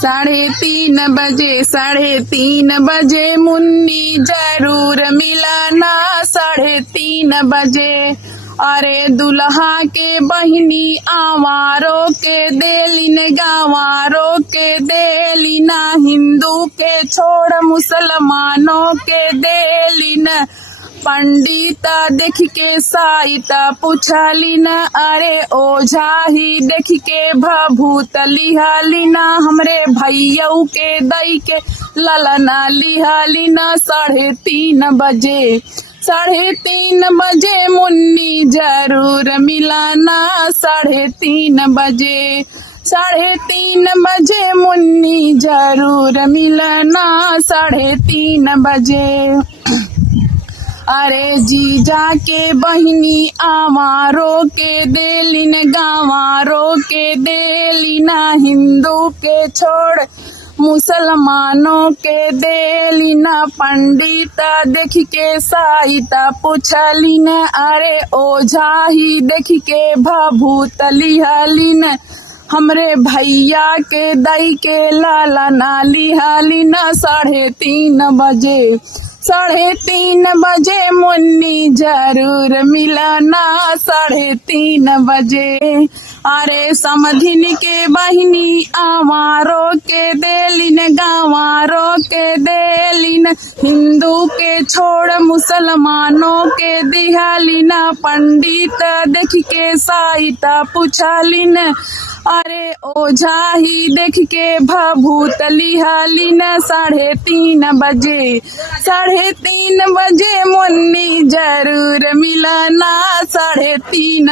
3:30 मुन्नी जरूर मिलाना 3:30 अरे दुल्हा के बहिनी आवारो के देलिन गंवारो के देलिन हिंदू के छोड़ मुसलमानों के देलिन पंडित देख के साइता पूछलिन अरे ओझा ही देख के भभूत लिहलिन हमरे भैयऊ के दई के ललना लिहलिन 3:30 3:30 मुन्नी जरूर मिलाना 3:30 3:30 मुन्नी जरूर मिलना 3:30 अरे जीजा के बहिनी आवारो के देलिन गंवारो के देलिन हिंदू के छोड़ मुसलमानों के देलिन पंडित देख के साइता पूछलिन अरे ओझा ही देख के भभूत लिहलिन हमरे भैया के दई के लालना लिहलिन 3:30 3:30 मुन्नी जरूर मिलना 3:30 अरे समधिन के बहिनी आवारो के देलिन गंवारो के देलिन हिंदू के छोड़ मुसलमानों के दिहलिन पंडित देख के साइता पूछलिन अरे ओझा ही देख के भभूत लिहलिन 3:30 3:30 मुन्नी जरूर मिलना 3:30